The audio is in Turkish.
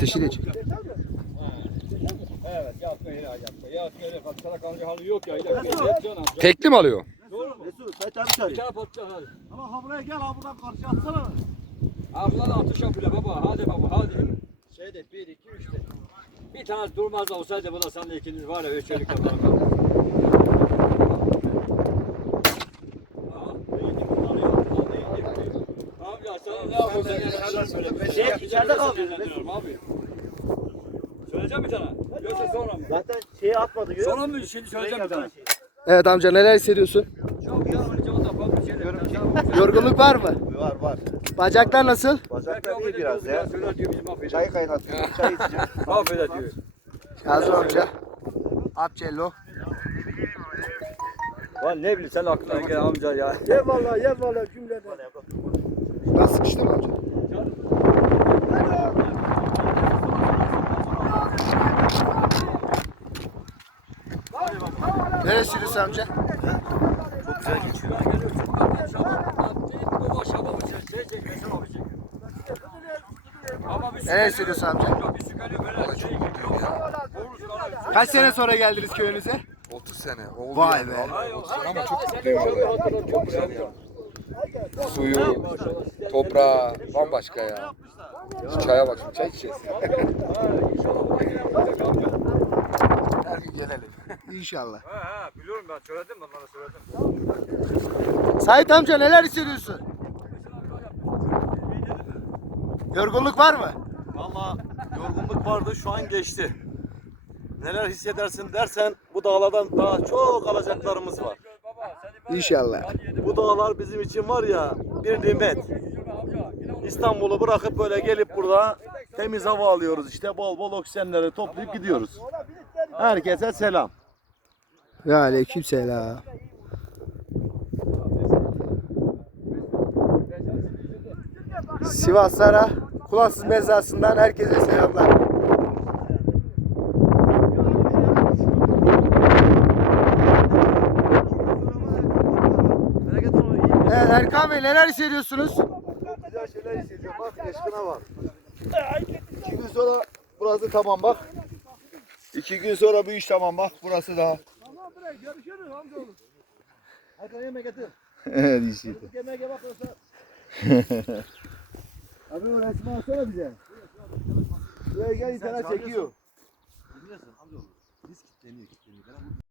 Ateşi de bir Tekli mi alıyor? Doğru mu? Resul Sait abi Bir çağırıyor. tane patlayacak hadi. Ama ha buraya gel ha buradan karşı atsana. Ablan atış yapıyor baba. Hadi baba hadi. Şeyde 1 2 3 Bir tane durmaz da olsaydı bu da sen de ikiniz var ya ölçelik yaparım. Abi ya sen ne yapıyorsun? Şey, içeride kaldı. Abi. Söyleyeceğim bir tane. Yoksa sonra mı? Zaten şeyi atmadı görüyor Sonra mı şimdi söyleyeceğim bir tane? Evet amca neler hissediyorsun? Çok. Bak bir şeyler. Yorgunluk var mı? Var var. Bacaklar nasıl? Bacaklar iyi biraz ya. Çay kaynatıyorum. Çay içeceğim. Mahveder diyor. Kazım amca. At cello. Lan ne bileyim sen aklına gel amca ya. Ye vallahi ye vallahi cümleden. Nasıl sıkıştı mı amca? Neresi Yunus amca? Çok güzel geçiyor. Neresi Yunus amca? Kaç sene sonra geldiniz köyünüze? 30 sene oldu. Vay yani. be. Vallahi 30 sene ama çok orada. Çok güzel ya. Suyu, toprağı bambaşka ya. Şu çaya bak şimdi çay içeceğiz. Her gün gelelim. İnşallah. Ha ha biliyorum ben söyledim bana söyledim. Sait amca neler hissediyorsun? Yorgunluk var mı? Valla yorgunluk vardı şu an geçti. Neler hissedersin dersen bu dağlardan daha çok alacaklarımız var. İnşallah. Bu dağlar bizim için var ya bir nimet. İstanbul'u bırakıp böyle gelip burada temiz hava alıyoruz işte bol bol oksijenleri toplayıp gidiyoruz. Herkese selam. Ve aleyküm selam. Sivaslara kulaksız mezrasından herkese selamlar. Evet Erkan Bey neler hissediyorsunuz? Güzel şeyler hissediyorum. Bak eşkına bak. İki gün sonra burası tamam bak. İki gün sonra bu iş tamam bak. Burası da. Hadi yemek getir. Evet işi. Yemeğe bak Abi o resmi alsana bize. Buraya gel internet çekiyor. Biliyorsun amcaoğlu. Biz kilitleniyor.